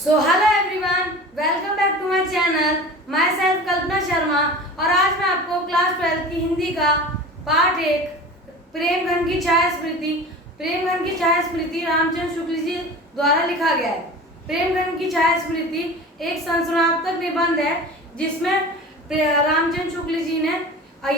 So hello everyone, welcome back to my channel. Myself Kalpana Sharma. और आज मैं आपको क्लास 12 की हिंदी का पार्ट 1 प्रेमघन की छाया स्मृति रामचंद्र शुक्ल जी द्वारा लिखा गया है। प्रेमघन की छाया स्मृति एक संशोधनात्मक निबंध है जिसमें रामचंद्र शुक्ल जी ने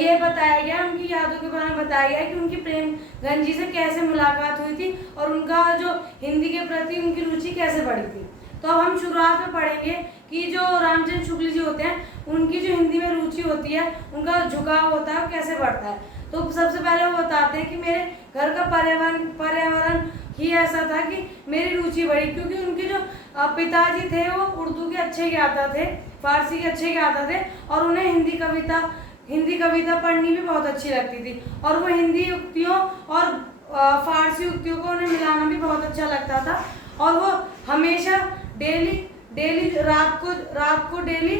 ये बताया गया, उनकी यादों के बारे में बताया गया कि उनकी प्रेमघन जी से कैसे मुलाकात हुई थी और उनका जो हिंदी के प्रति उनकी रुचि कैसे बढ़ी थी। तो अब हम शुरुआत में पढ़ेंगे कि जो रामचंद्र शुक्ल जी होते हैं उनकी जो हिंदी में रुचि होती है, उनका झुकाव होता है, कैसे बढ़ता है। तो सबसे पहले वो बताते हैं कि मेरे घर का पर्यावरण ही ऐसा था कि मेरी रुचि बढ़ी, क्योंकि उनके जो पिताजी थे वो उर्दू के अच्छे ज्ञाता थे, फारसी के अच्छे ज्ञाता थे और उन्हें हिंदी कविता पढ़नी भी बहुत अच्छी लगती थी और वो हिंदी युक्तियों और फारसी युक्तियों को उन्हें मिलाना भी बहुत अच्छा लगता था। और वो हमेशा डेली रात को डेली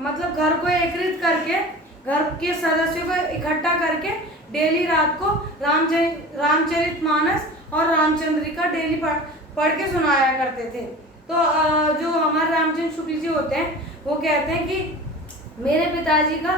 मतलब घर को एकत्रित करके, घर के सदस्यों को इकट्ठा करके डेली रात को रामचरितमानस और रामचंद्रिका डेली पढ़ के सुनाया करते थे। तो जो हमारे रामचंद्र शुक्ल जी होते हैं वो कहते हैं कि मेरे पिताजी का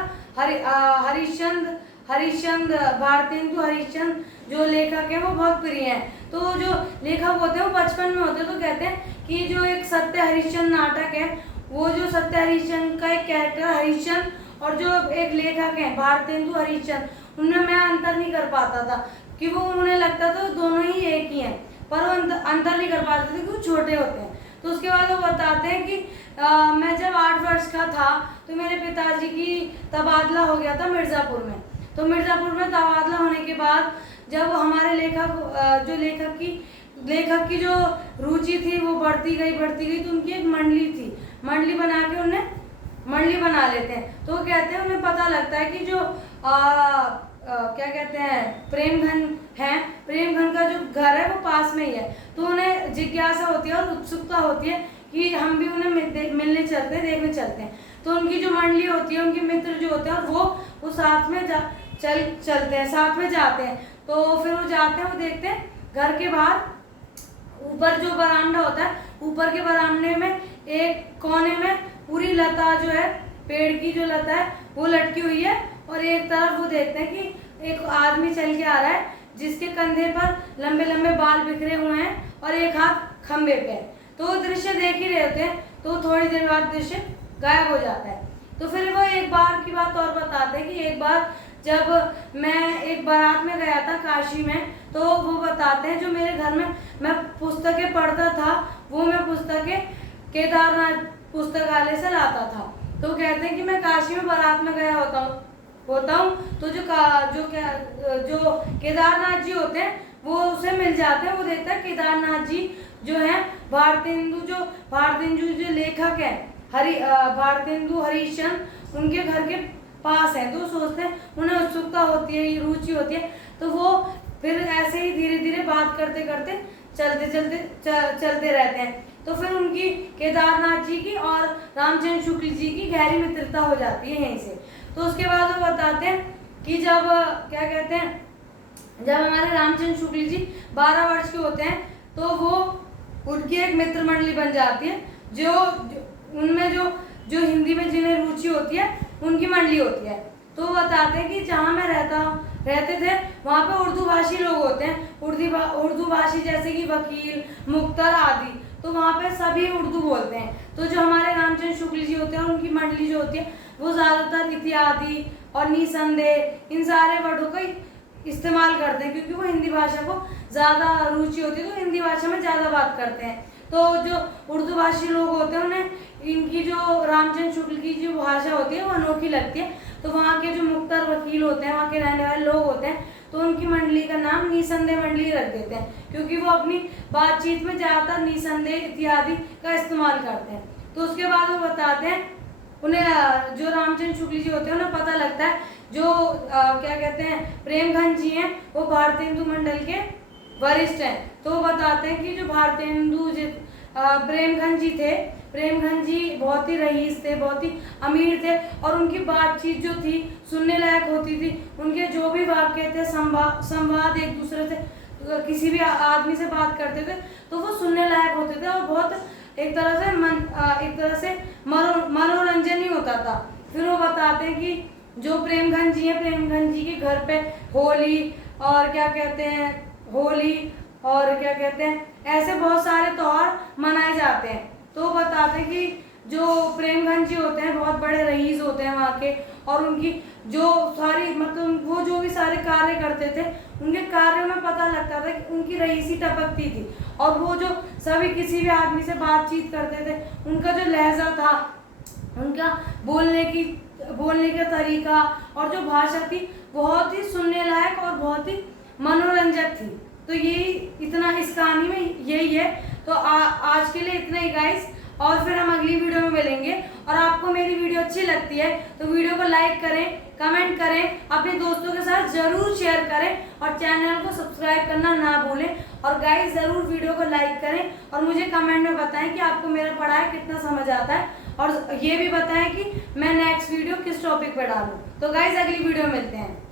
हरिश्चंद्र भारतेंदु हरिश्चंद्र जो लेखक है वो बहुत प्रिय हैं। तो जो लेखक होते हैं वो बचपन में होते हैं, तो कहते हैं कि जो एक सत्य हरिश्चंद्र नाटक है, वो जो सत्य हरिश्चंद्र का एक कैरेक्टर हरिश्चंद्र और जो एक लेखक है भारतेंदु हरिश्चंद्र, उनमें मैं अंतर नहीं कर पाता था कि वो उन्हें लगता था दोनों ही एक ही हैं, पर वो अंतर नहीं कर पाते थे क्योंकि वो छोटे होते हैं। तो उसके बाद वो बताते हैं कि मैं जब 8 वर्ष का था तो मेरे पिताजी की तबादला हो गया था मिर्ज़ापुर में। तो मिर्ज़ापुर में तबादला होने के बाद जब हमारे लेखक की जो रुचि थी वो बढ़ती गई, तो उनकी एक मंडली थी, मंडली बना के उन्हें मंडली बना लेते हैं। तो वो कहते हैं उन्हें पता लगता है कि जो क्या कहते हैं प्रेमघन का जो घर है वो पास में ही है। तो उन्हें जिज्ञासा होती है और उत्सुकता होती है कि हम भी उन्हें मिलने चलते हैं, देखने चलते हैं। तो उनकी जो मंडली होती है, उनके मित्र जो होते हैं और वो साथ में चलते हैं, साथ में जाते हैं। तो फिर वो जाते हैं, वो देखते हैं घर के बाहर ऊपर जो बरामदा होता है, ऊपर के बरामदे में एक कोने में पूरी लता जो है, पेड़ की जो लता है वो लटकी हुई है और एक तरफ वो देखते हैं कि एक आदमी चल के आ रहा है जिसके कंधे पर लंबे लंबे बाल बिखरे हुए हैं और एक हाथ खंबे पे है। तो वो दृश्य देख ही रहे होते हैं, तो थोड़ी देर बाद दृश्य गायब हो जाता है। तो फिर वो एक बार की बात और बताते हैं कि एक बार जब मैं एक बारात में गया था काशी में, तो वो बताते हैं जो मेरे घर में मैं पुस्तकें पढ़ता था वो मैं पुस्तकें केदारनाथ पुस्तकालय से लाता था। तो कहते हैं कि मैं काशी में बारात में गया होता हूँ तो जो केदारनाथ जी होते हैं वो उसे मिल जाते हैं। वो देखता है केदारनाथ जी जो है भारतेंदु जो लेखक है भारतेंदु हरिश्चंद्र उनके घर के पास है। तो सोचते हैं, उन्हें उत्सुकता होती है, रुचि होती है, तो वो फिर ऐसे ही धीरे धीरे बात करते करते चलते रहते हैं। तो फिर उनकी केदारनाथ जी की और रामचंद्र शुक्ल जी की गहरी मित्रता हो जाती है यहीं से। तो उसके बाद वो बताते हैं कि जब जब हमारे रामचंद्र शुक्ल जी 12 वर्ष के होते हैं तो वो उनकी एक मित्र मंडली बन जाती है, जो उनमें जो हिंदी में जिन्हें रुचि होती है उनकी मंडली होती है। तो वो बताते हैं कि जहाँ मैं रहते थे वहाँ पे उर्दू भाषी लोग होते हैं, उर्दू भाषी जैसे कि वकील, मुख्तर आदि। तो वहाँ पे सभी उर्दू बोलते हैं। तो जो हमारे रामचंद्र शुक्ल जी होते हैं उनकी मंडली जो होती है वो ज़्यादातर इत्यादि और निसंदेह इन सारे वर्डों का इस्तेमाल करते हैं, क्योंकि वो हिंदी भाषा को ज़्यादा रुचि होती है, तो हिंदी भाषा में ज़्यादा बात करते हैं। तो जो उर्दू भाषी लोग होते हैं उन्हें इनकी जो रामचंद्र शुक्ल की जो भाषा होती है वो अनोखी लगती है। तो वहाँ के जो मुख्तर वकील होते हैं, वहाँ के रहने वाले लोग होते हैं, तो उनकी मंडली का नाम निसंदेह मंडली रख देते हैं, क्योंकि वो अपनी बातचीत में ज़्यादातर निसंदेह इत्यादि का इस्तेमाल करते हैं। तो उसके बाद वो बताते हैं उन्हें जो रामचंद्र शुक्ल जी होते हैं उन्हें पता लगता है जो क्या कहते हैं प्रेमघन जी हैं वो भारतेंदु मंडल के वरिष्ठ हैं। तो वो बताते हैं कि जो प्रेमघन जी थे, प्रेमघन जी बहुत ही रईस थे, बहुत ही अमीर थे और उनकी बातचीत जो थी सुनने लायक होती थी। उनके जो भी वाक्य थे संवाद एक दूसरे से किसी भी आदमी से बात करते थे तो वो सुनने लायक होते थे और बहुत एक तरह से मनोरंजन ही होता था। फिर वो बताते हैं कि जो प्रेमगंज जी है, प्रेमगंज जी के घर पे होली और क्या कहते हैं ऐसे बहुत सारे त्योहार मनाए जाते हैं। तो वो बताते हैं कि जो प्रेमगंज जी होते हैं बहुत बड़े रईस होते हैं वहाँ के, और उनकी जो सारी मतलब वो जो भी सारे कार्य करते थे उनके कार्यों में पता लगता था कि उनकी रईसी टपकती थी। और वो जो सभी किसी भी आदमी से बातचीत करते थे, उनका जो लहजा था, उनका बोलने का तरीका और जो भाषा थी बहुत ही सुनने लायक और बहुत ही मनोरंजक थी। तो यही इतना इस कहानी में यही है। तो आज के लिए इतना ही गाइस, और फिर हम अगली वीडियो में मिलेंगे। और आपको मेरी वीडियो अच्छी लगती है तो वीडियो को लाइक करें, कमेंट करें, अपने दोस्तों के साथ जरूर शेयर करें और चैनल को सब्सक्राइब करना ना भूलें। और गाइस ज़रूर वीडियो को लाइक करें और मुझे कमेंट में बताएं कि आपको मेरा पढ़ाया कितना समझ आता है, और ये भी बताएं कि मैं नेक्स्ट वीडियो किस टॉपिक पर डालूं। तो गाइस अगली वीडियो में मिलते हैं।